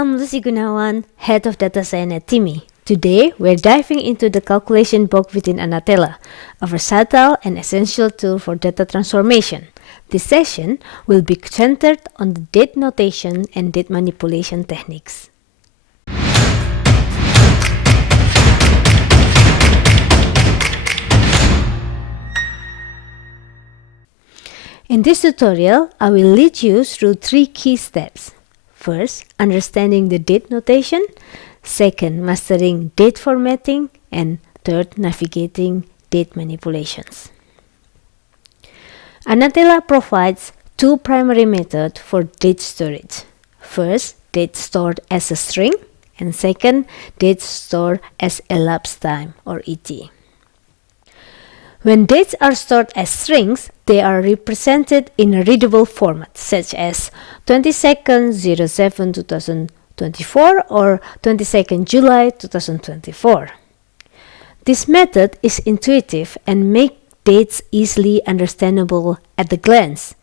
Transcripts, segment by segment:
I'm Lucy Gunawan, Head of Data Science at TIMi. Today, we're diving into the calculation box within Anatella, a versatile and essential tool for data transformation. This session will be centered on the date notation and date manipulation techniques. In this tutorial, I will lead you through 3 key steps. First, understanding the date notation. Second, mastering date formatting. And third, navigating date manipulations. Anatella provides 2 primary methods for date storage. First, date stored as a string. And second, date stored as elapsed time or ET. When dates are stored as strings, they are represented in a readable format, such as 22nd 07 2024 or 22nd July 2024. This method is intuitive and makes dates easily understandable at a glance,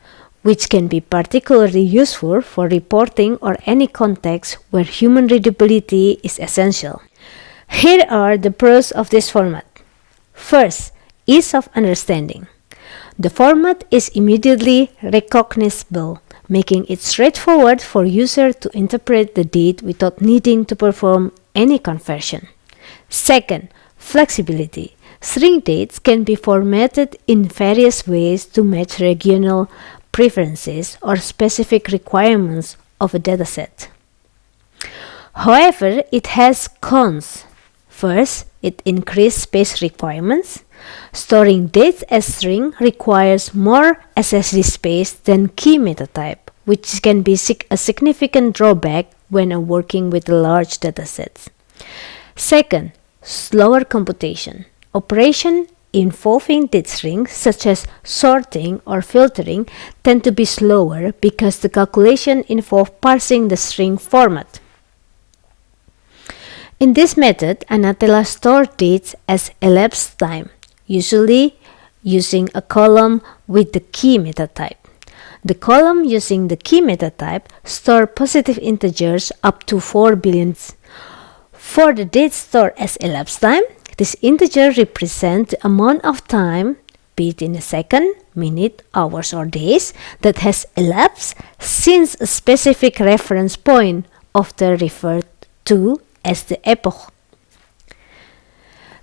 which can be particularly useful for reporting or any context where human readability is essential. Here are the pros of this format. First, ease of understanding. The format is immediately recognizable, making it straightforward for users to interpret the date without needing to perform any conversion. Second, flexibility. String dates can be formatted in various ways to match regional preferences or specific requirements of a dataset. However, it has cons. First, it increases space requirements. Storing dates as string requires more SSD space than key metatype, which can be a significant drawback when working with large datasets. Second, slower computation. Operations involving date strings, such as sorting or filtering, tend to be slower because the calculation involves parsing the string format. In this method, Anatella stores dates as elapsed time, usually using a column with the key metatype. The column using the key metatype stores positive integers up to 4 billion. For the date stored as elapsed time, this integer represents the amount of time, be it in a second, minute, hours, or days, that has elapsed since a specific reference point, often referred to as the epoch.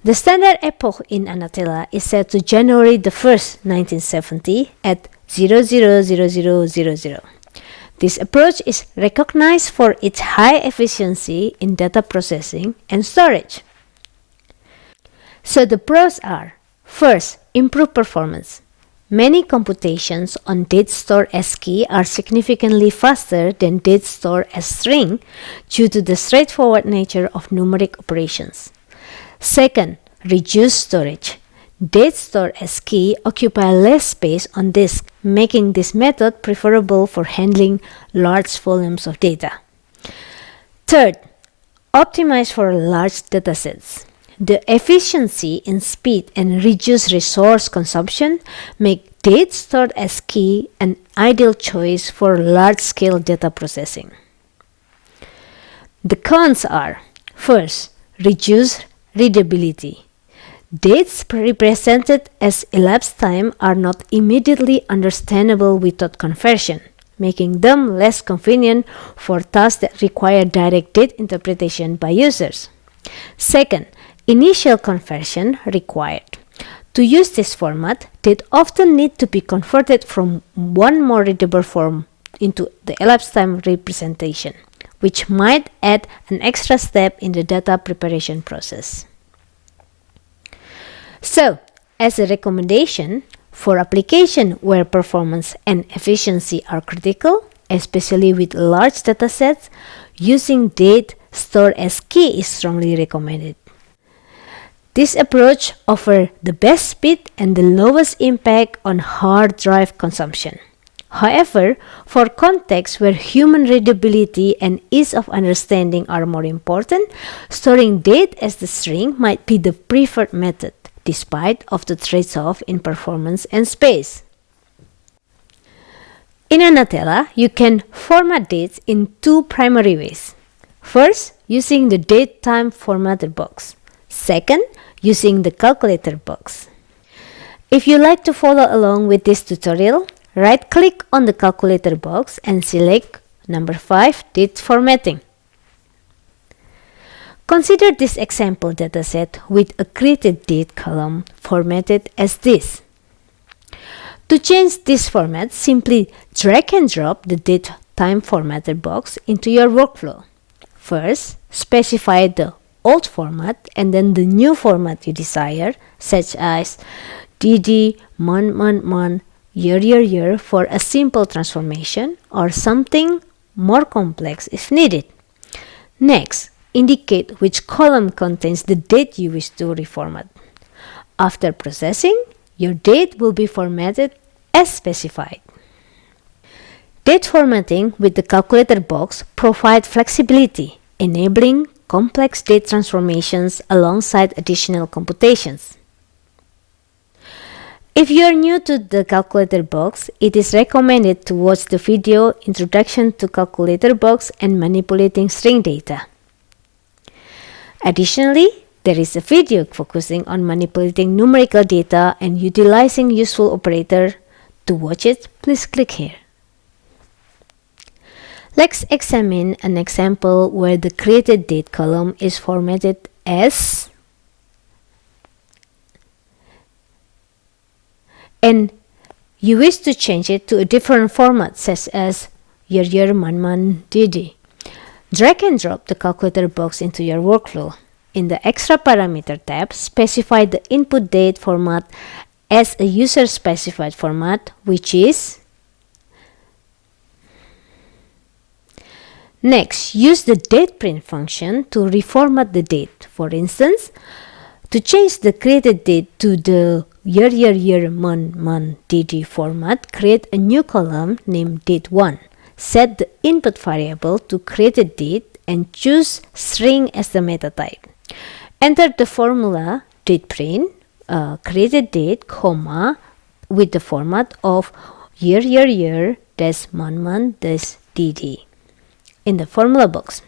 The standard epoch in Anatella is set to January 1st, 1970 at 000000. This approach is recognized for its high efficiency in data processing and storage. So the pros are: first, improved performance. Many computations on dates stored as key are significantly faster than dates stored as string due to the straightforward nature of numeric operations. Second, reduced storage. Dates stored as key occupy less space on disk, making this method preferable for handling large volumes of data. Third, optimized for large datasets. The efficiency in speed and reduced resource consumption make dates stored as key an ideal choice for large-scale data processing. The cons are: first, reduced readability. Dates represented as elapsed time are not immediately understandable without conversion, making them less convenient for tasks that require direct date interpretation by users. Second, initial conversion required. To use this format, date often need to be converted from one more readable form into the elapsed time representation, which might add an extra step in the data preparation process. So, as a recommendation, for applications where performance and efficiency are critical, especially with large datasets, using date stored as key is strongly recommended. This approach offers the best speed and the lowest impact on hard drive consumption. However, for contexts where human readability and ease of understanding are more important, storing date as the string might be the preferred method, despite of the trade-off in performance and space. In Anatella, you can format dates in 2 primary ways. First, using the date time formatter box. Second, using the calculator box. If you like to follow along with this tutorial, right-click on the calculator box and select number 5, date formatting. Consider this example dataset with a created date column formatted as this. To change this format, simply drag and drop the date time formatter box into your workflow. First, specify the old format and then the new format you desire, such as DD, month, year for a simple transformation, or something more complex if needed. Next, indicate which column contains the date you wish to reformat. After processing, your date will be formatted as specified. Date formatting with the calculator box provides flexibility, enabling complex date transformations alongside additional computations. If you are new to the calculator box, it is recommended to watch the video Introduction to Calculator Box and Manipulating String Data. Additionally, there is a video focusing on manipulating numerical data and utilizing useful operator. To watch it, please click here. Let's examine an example where the created date column is formatted as and you wish to change it to a different format such as year, month, DD. Drag and drop the calculator box into your workflow. In the Extra Parameter tab, specify the input date format as a user-specified format, which is. Next, use the datePrint function to reformat the date. For instance, to change the created date to the year, month, DD format, create a new column named date1. Set the input variable to created date and choose string as the meta type. Enter the formula datePrint, created date, comma, with the format of year, dash month, dash DD in the formula box.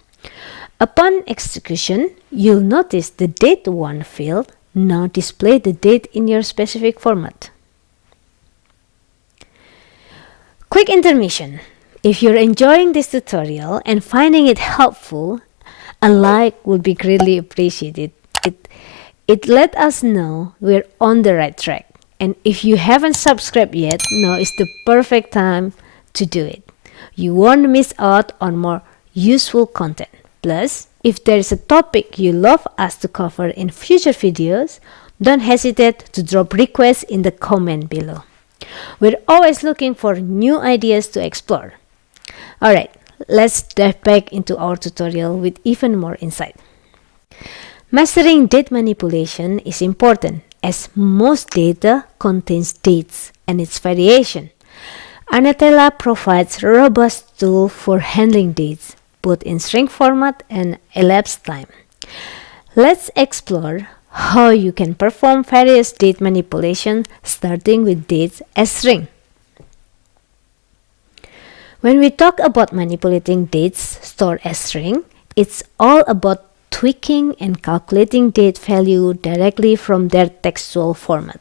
Upon execution, you'll notice the date1 field now display the date in your specific format. Quick intermission. If you're enjoying this tutorial and finding it helpful, a like would be greatly appreciated. It let us know we're on the right track. And if you haven't subscribed yet, now is the perfect time to do it. You won't miss out on more useful content. Plus, if there is a topic you love us to cover in future videos, don't hesitate to drop requests in the comment below. We're always looking for new ideas to explore. Alright, let's dive back into our tutorial with even more insight. Mastering date manipulation is important as most data contains dates and its variation. Anatella provides a robust tool for handling dates, both in string format and elapsed time. Let's explore how you can perform various date manipulation starting with dates as string. When we talk about manipulating dates stored as string, it's all about tweaking and calculating date value directly from their textual format.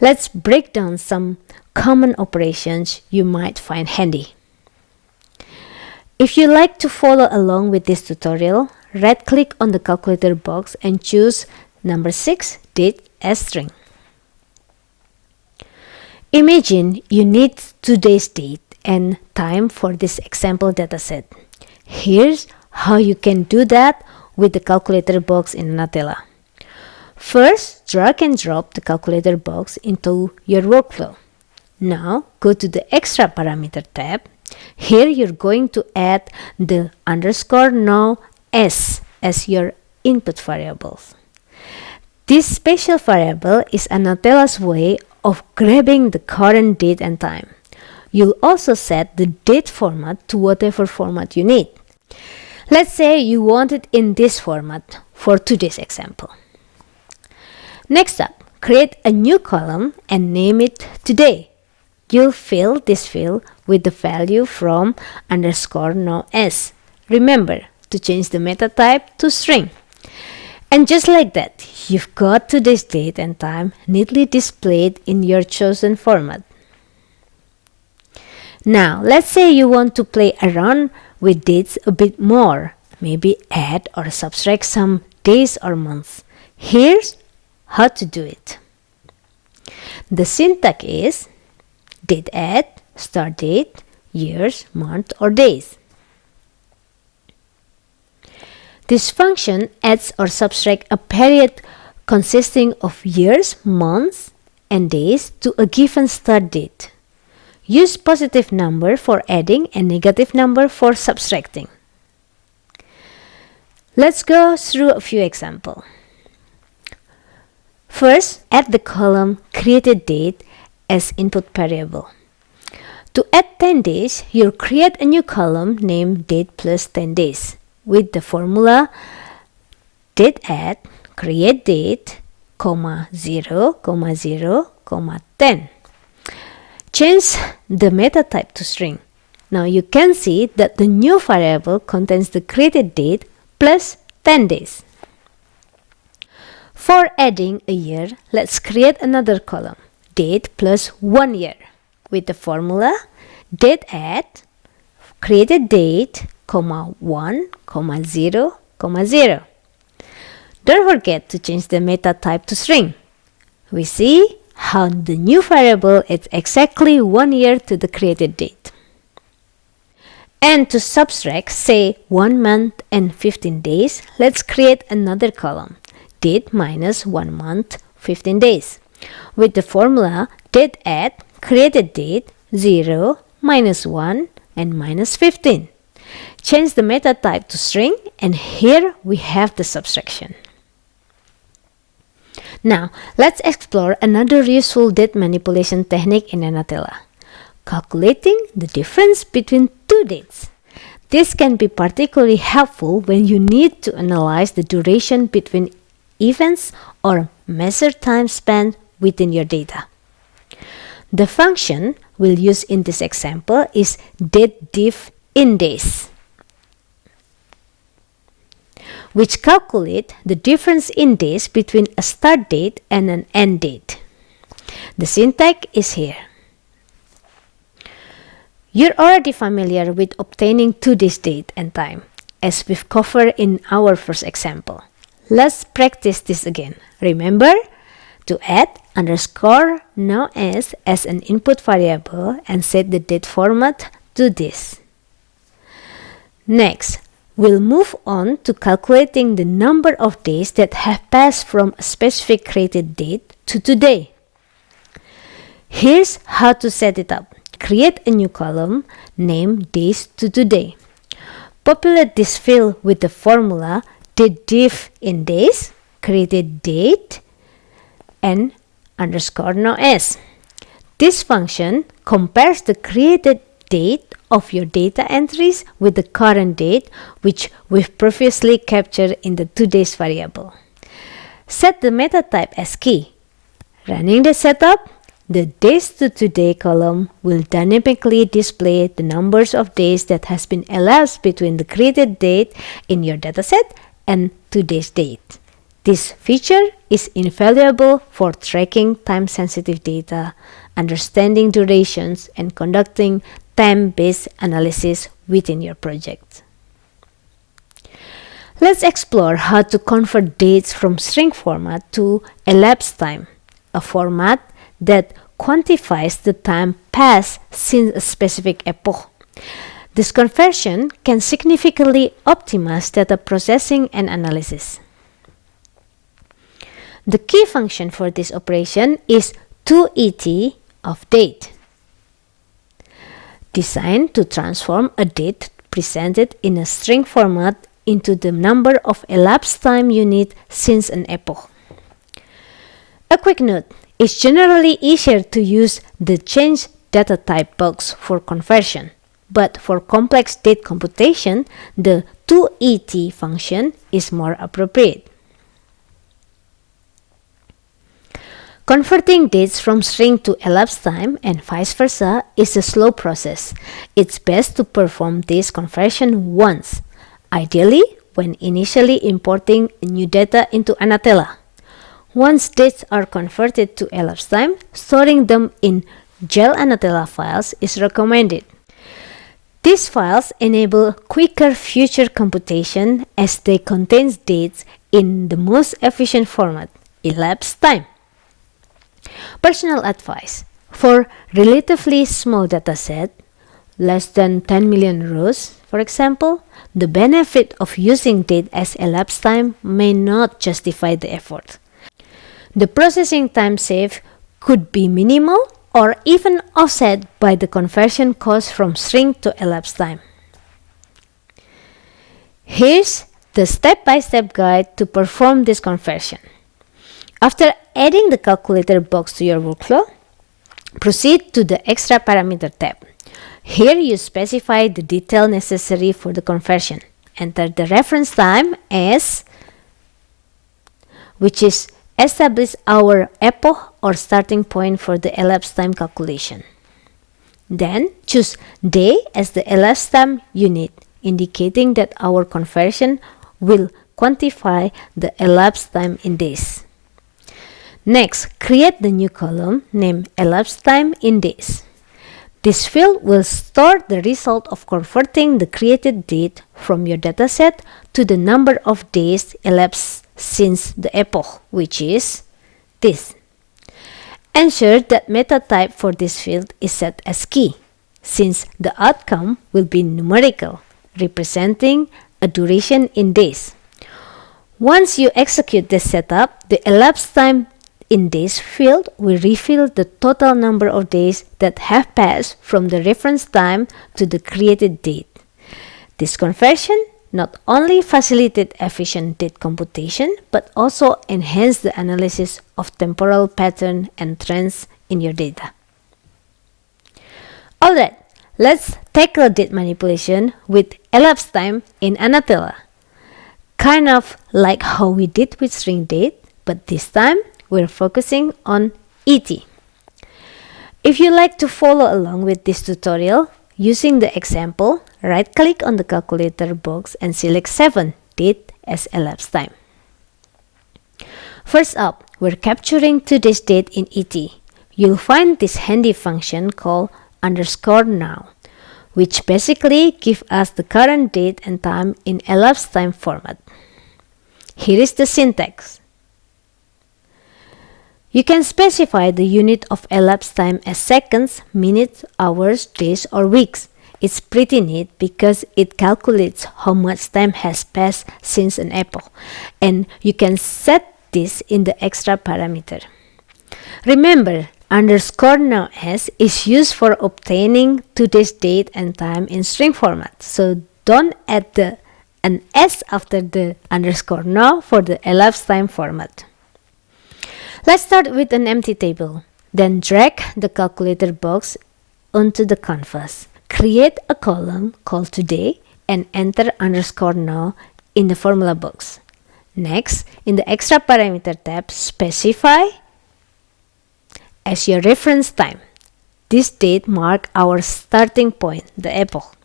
Let's break down some common operations you might find handy. If you like to follow along with this tutorial, right-click on the calculator box and choose number 6, date as string. Imagine you need today's date and time for this example dataset. Here's how you can do that with the calculator box in Anatella. First, drag and drop the calculator box into your workflow. Now, go to the Extra Parameter tab. Here you're going to add the _now s as your input variables. This special variable is Anatella's way of grabbing the current date and time. You'll also set the date format to whatever format you need. Let's say you want it in this format for today's example. Next up, create a new column and name it today. You'll fill this field with the value from _now s. Remember, to change the meta type to string. And just like that, you've got today's date and time neatly displayed in your chosen format. Now, let's say you want to play around with dates a bit more, maybe add or subtract some days or months. Here's how to do it. The syntax is date add, start date, years, month, or days. This function adds or subtracts a period consisting of years, months, and days to a given start date. Use positive number for adding and negative number for subtracting. Let's go through a few examples. First, add the column created date as input variable. To add 10 days, you'll create a new column named date plus 10 days with the formula date add create date, 0, 0, 10. Change the meta type to string. Now you can see that the new variable contains the created date plus 10 days. For adding a year, let's create another column, date plus 1 year, with the formula date add created date, 1, 0, 0. Don't forget to change the meta type to string. We see how the new variable is exactly 1 year to the created date. And to subtract, say 1 month and 15 days, let's create another column, date minus 1 month, 15 days, with the formula date add created date, 0, minus 1, and minus 15. Change the meta type to string, and here we have the subtraction. Now, let's explore another useful date manipulation technique in Anatella, calculating the difference between two dates. This can be particularly helpful when you need to analyze the duration between events or measure time spent within your data. The function we'll use in this example is dateDiff in days, which calculate the difference in days between a start date and an end date. The syntax is here. You're already familiar with obtaining today's date and time, as we've covered in our first example. Let's practice this again. Remember to add underscore now as an input variable and set the date format to this. Next, we'll move on to calculating the number of days that have passed from a specific created date to today. Here's how to set it up. Create a new column named days to today. Populate this field with the formula dateDiff in days, created date, and underscore now as. This function compares the created date of your data entries with the current date, which we've previously captured in the today's variable. Set the meta type as key. Running the setup, the days to today column will dynamically display the numbers of days that has been elapsed between the created date in your dataset and today's date. This feature is invaluable for tracking time-sensitive data, understanding durations, and conducting time-based analysis within your project. Let's explore how to convert dates from string format to elapsed time, a format that quantifies the time passed since a specific epoch. This conversion can significantly optimize data processing and analysis. The key function for this operation is toEt of date, designed to transform a date presented in a string format into the number of elapsed time you need since an epoch. A quick note, it's generally easier to use the change data type box for conversion, but for complex date computation, the toEt function is more appropriate. Converting dates from string to elapsed time and vice versa is a slow process. It's best to perform this conversion once. ideally when initially importing new data into Anatella. Once dates are converted to elapsed time, storing them in gel Anatella files is recommended. These files enable quicker future computation as they contain dates in the most efficient format, elapsed time. Personal advice: for relatively small dataset, less than 10 million rows, for example, the benefit of using date as elapsed time may not justify the effort. The processing time saved could be minimal or even offset by the conversion cost from string to elapsed time. Here's the step-by-step guide to perform this conversion. After adding the calculator box to your workflow, proceed to the Extra Parameter tab. Here you specify the detail necessary for the conversion. Enter the reference time as, which is establish our epoch or starting point for the elapsed time calculation. Then choose day as the elapsed time unit, indicating that our conversion will quantify the elapsed time in days. Next, create the new column named elapsed time in days. This field will store the result of converting the created date from your dataset to the number of days elapsed since the epoch, which is this. Ensure that meta type for this field is set as key, since the outcome will be numerical, representing a duration in days. Once you execute this setup, the elapsed time in days field will reveal the total number of days that have passed from the reference time to the created date. This conversion not only facilitates efficient date computation, but also enhances the analysis of temporal patterns and trends in your data. Alright, let's tackle date manipulation with elapsed time in Anatella. Kind of like how we did with string date, but this time we're focusing on ET. If you like to follow along with this tutorial, using the example, right-click on the calculator box and select 7, date as elapsed time. First up, we're capturing today's date in ET. You'll find this handy function called _now, which basically gives us the current date and time in elapsed time format. Here is the syntax. You can specify the unit of elapsed time as seconds, minutes, hours, days, or weeks. It's pretty neat because it calculates how much time has passed since an epoch, and you can set this in the extra parameter. Remember, _now s is used for obtaining today's date and time in string format, so don't add an s after the _now for the elapsed time format. Let's start with an empty table. Then drag the calculator box onto the canvas. Create a column called today and enter _now in the formula box. Next, in the extra parameter tab, specify as your reference time. This date marks our starting point, the epoch.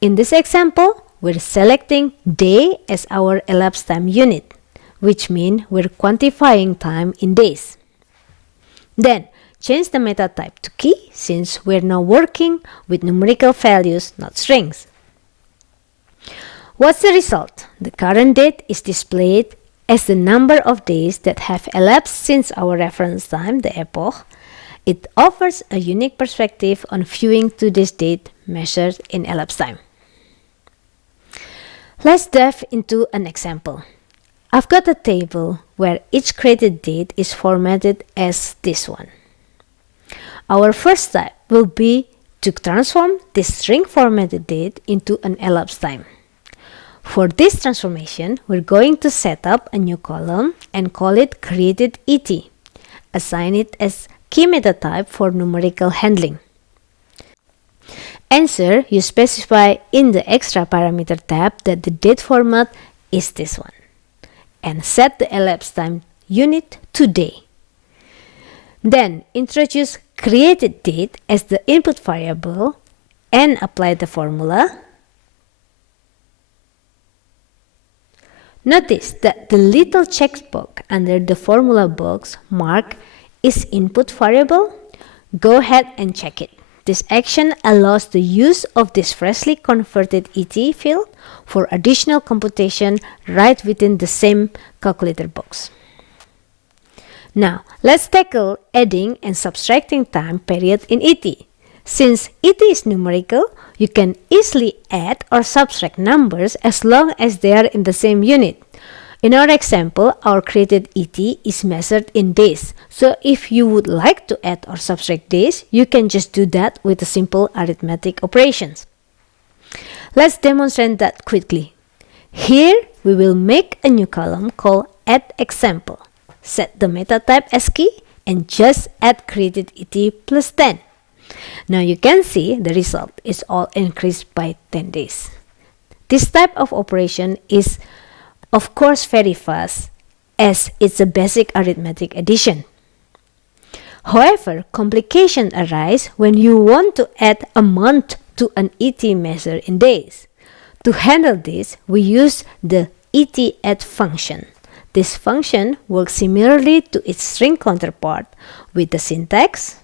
In this example, we're selecting day as our elapsed time unit, which means we're quantifying time in days. Then, change the meta type to key since we're now working with numerical values, not strings. What's the result? The current date is displayed as the number of days that have elapsed since our reference time, the epoch. It offers a unique perspective on viewing today's date measured in elapsed time. Let's dive into an example. I've got a table where each created date is formatted as this one. Our first step will be to transform this string formatted date into an elapsed time. For this transformation, we're going to set up a new column and call it created ET. Assign it as key meta type for numerical handling. Ensure you specify in the extra parameter tab that the date format is this one, and set the elapsed time unit to day. Then introduce created date as the input variable and apply the formula. Notice that the little checkbox under the formula box marked is input variable. Go ahead and check it. This action allows the use of this freshly converted ET field for additional computation right within the same calculator box. Now, let's tackle adding and subtracting time period in ET. Since ET is numerical, you can easily add or subtract numbers as long as they are in the same unit. In our example, our created ET is measured in days. So if you would like to add or subtract days, you can just do that with a simple arithmetic operations. Let's demonstrate that quickly. Here, we will make a new column called Add Example. Set the meta type as key and just add created ET plus 10. Now you can see the result is all increased by 10 days. This type of operation is of course very fast as it's a basic arithmetic addition. However, complications arise when you want to add a month to an ET measure in days. To handle this, we use the ET_add function. This function works similarly to its string counterpart with the syntax.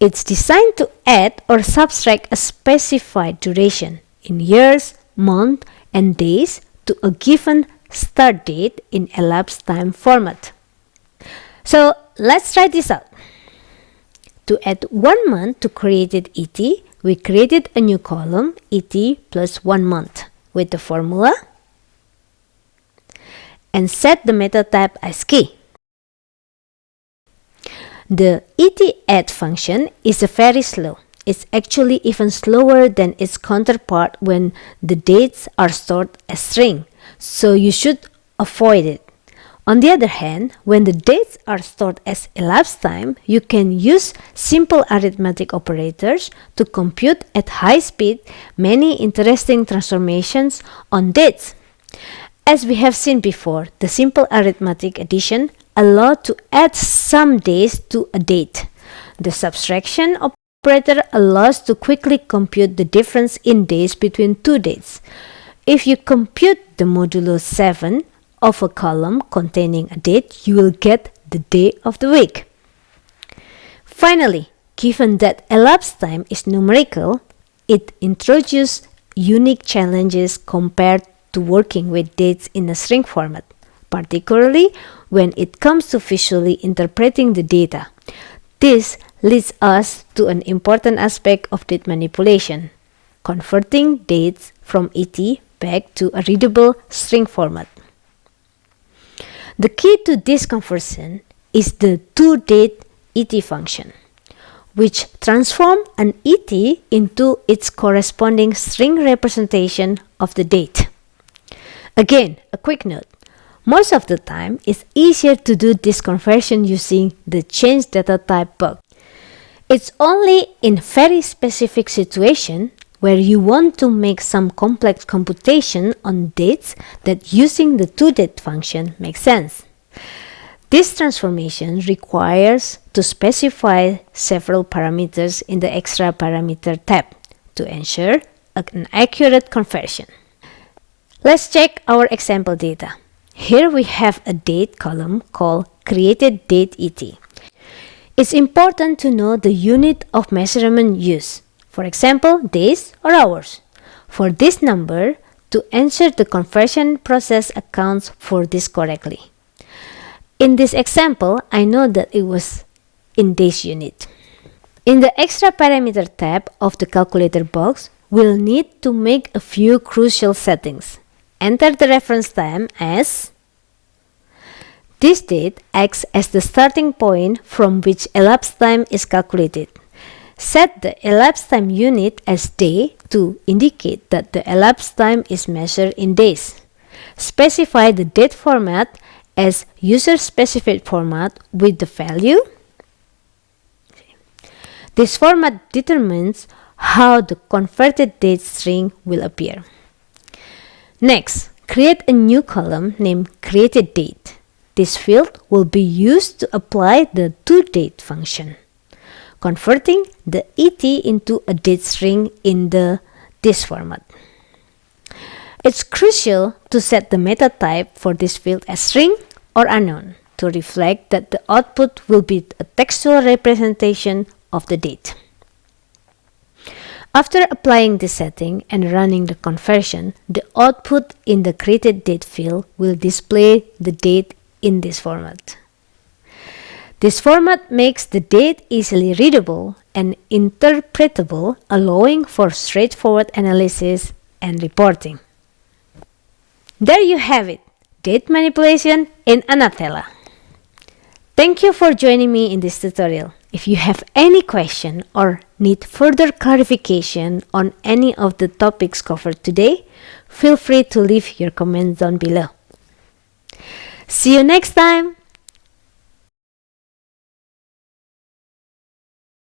It's designed to add or subtract a specified duration in years, month, and days to a given start date in elapsed time format. So let's try this out. To add 1 month to created ET, we created a new column ET plus 1 month with the formula and set the meta type as key. The ET_add function is very slow. It's actually even slower than its counterpart when the dates are stored as string, so you should avoid it. On the other hand, when the dates are stored as elapsed time, you can use simple arithmetic operators to compute at high speed many interesting transformations on dates. As we have seen before, the simple arithmetic addition allows to add some days to a date. The subtraction operator allows to quickly compute the difference in days between two dates. If you compute the modulo 7 of a column containing a date, you will get the day of the week. Finally, given that elapsed time is numerical, it introduces unique challenges compared to working with dates in a string format, particularly when it comes to visually interpreting the data. This leads us to an important aspect of date manipulation, converting dates from ET back to a readable string format. The key to this conversion is the toDate ET function, which transforms an ET into its corresponding string representation of the date. Again, a quick note. Most of the time, it's easier to do this conversion using the change data type bug. It's only in very specific situation where you want to make some complex computation on dates that using the toDate function makes sense. This transformation requires to specify several parameters in the extra parameter tab to ensure an accurate conversion. Let's check our example data. Here we have a date column called created date ET. It's important to know the unit of measurement used. For example, days or hours. For this number, to ensure the conversion process accounts for this correctly. In this example, I know that it was in days unit. In the extra parameter tab of the calculator box, we'll need to make a few crucial settings. Enter the reference time as this date acts as the starting point from which elapsed time is calculated. Set the elapsed time unit as day to indicate that the elapsed time is measured in days. Specify the date format as user-specified format with the value. This format determines how the converted date string will appear. Next, create a new column named created date. This field will be used to apply the toDate function, converting the ET into a date string in this format. It's crucial to set the meta type for this field as string or unknown to reflect that the output will be a textual representation of the date. After applying this setting and running the conversion, the output in the created date field will display the date in this format. This format makes the date easily readable and interpretable, allowing for straightforward analysis and reporting. There you have it, date manipulation in Anatella. Thank you for joining me in this tutorial. If you have any question or need further clarification on any of the topics covered today, feel free to leave your comments down below. See you next time!